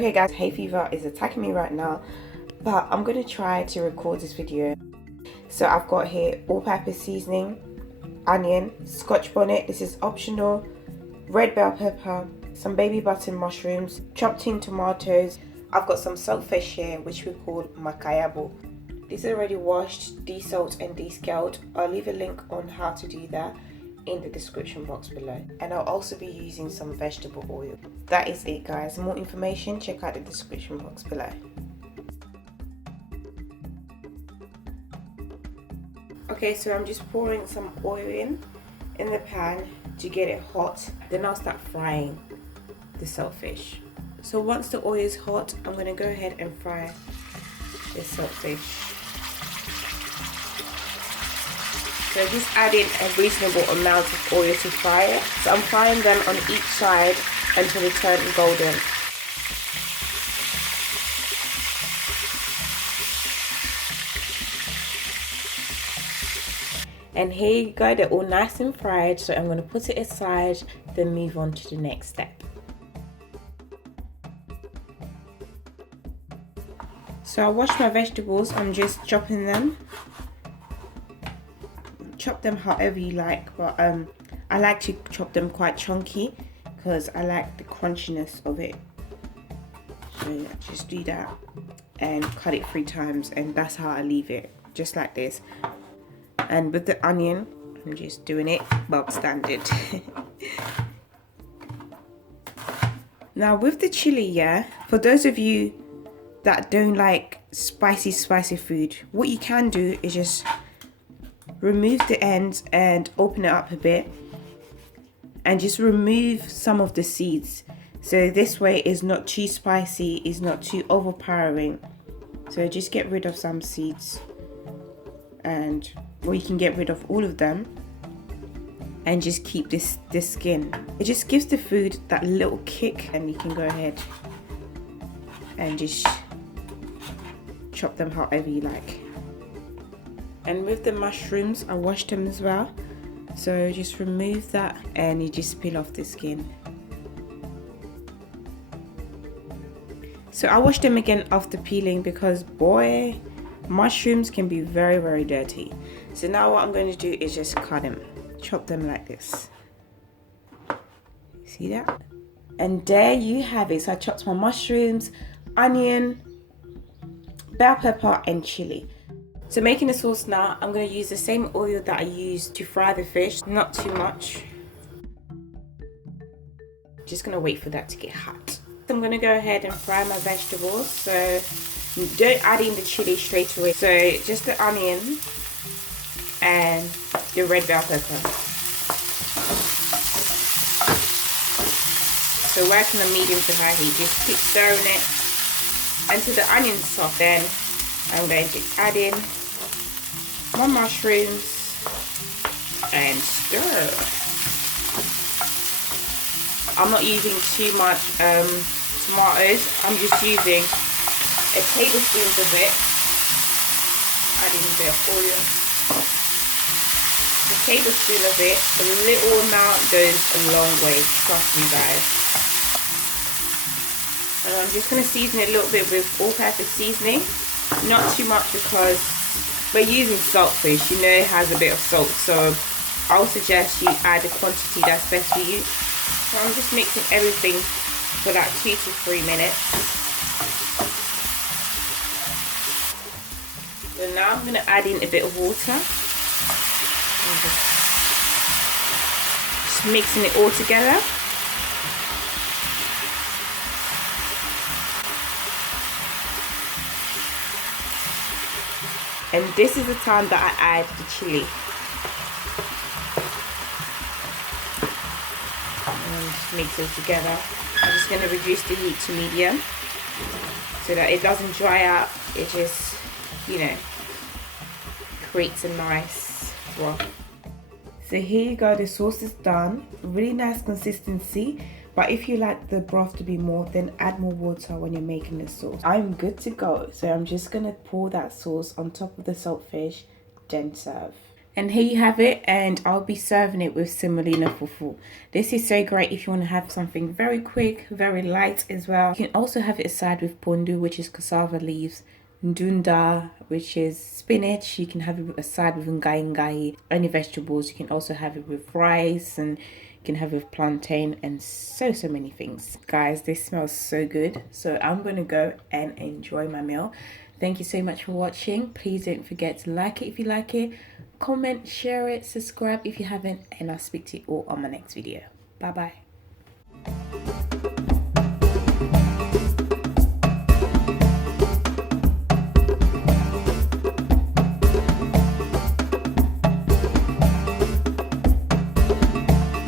Okay guys, hay fever is attacking me right now, but I'm gonna try to record this video. So I've got here all-purpose seasoning, onion, Scotch bonnet, this is optional, red bell pepper, some baby button mushrooms, chopped in tomatoes. I've got some saltfish here which we call Makayabu. This is already washed, desalt and descaled. I'll leave a link on how to do that in the description box below, and I'll also be using some vegetable oil. That is it guys. More information, check out the description box below. Okay, so I'm just pouring some oil in the pan to get it hot, then I'll start frying the saltfish. So once the oil is hot, I'm going to go ahead and fry the saltfish. So just add in a reasonable amount of oil to fry it. So I'm frying them on each side until they turn golden. And here you go, they're all nice and fried. So I'm going to put it aside, then move on to the next step. So I washed my vegetables, I'm just chopping them. Chop them however you like, but I like to chop them quite chunky because I like the crunchiness of it. So just do that and cut it 3 times, and that's how I leave it, just like this. And with the onion, I'm just doing it bog standard. Now with the chili, yeah, for those of you that don't like spicy food, what you can do is just remove the ends and open it up a bit and just remove some of the seeds, so this way it's not too spicy, it's not too overpowering. So just get rid of some seeds, and or you can get rid of all of them and just keep this skin. It just gives the food that little kick, and you can go ahead and just chop them however you like. And with the mushrooms, I washed them as well, so just remove that and you just peel off the skin. So I washed them again after peeling because boy, mushrooms can be very dirty. So now what I'm going to do is just cut them, chop them like this. See that? And there you have it. So I chopped my mushrooms, onion, bell pepper and chili. So making the sauce now, I'm going to use the same oil that I used to fry the fish, not too much. Just going to wait for that to get hot. So I'm going to go ahead and fry my vegetables. So don't add in the chili straight away. So just the onion and the red bell pepper. So working on medium to high heat, just keep stirring it until the onion's soft. Then I'm going to add in my mushrooms and stir. I'm not using too much tomatoes. I'm just using a tablespoon of it. Adding a bit of oil. A tablespoon of it. A little amount goes a long way. Trust me, guys. And I'm just going to season it a little bit with all-purpose seasoning. Not too much because we're using saltfish, you know it has a bit of salt, so I'll suggest you add a quantity that's best for you. So I'm just mixing everything for about 2 to 3 minutes. So now I'm going to add in a bit of water. Just mixing it all together. And this is the time that I add the chili. And just mix it together. I'm just going to reduce the heat to medium so that it doesn't dry out. It just, you know, creates a nice broth. So here you go, the sauce is done. Really nice consistency. But if you like the broth to be more, then add more water when you're making the sauce. I'm good to go. So I'm just going to pour that sauce on top of the saltfish, then serve. And here you have it, and I'll be serving it with semolina fufu. This is so great if you want to have something very quick, very light as well. You can also have it aside with pondu, which is cassava leaves, ndunda, which is spinach. You can have it aside with ngai, any vegetables. You can also have it with rice, and you can have it with plantain, and so many things. Guys, this smells so good. So I'm gonna go and enjoy my meal. Thank you so much for watching. Please don't forget to like it if you like it, comment, share it, subscribe if you haven't, and I'll speak to you all on my next video. Bye bye.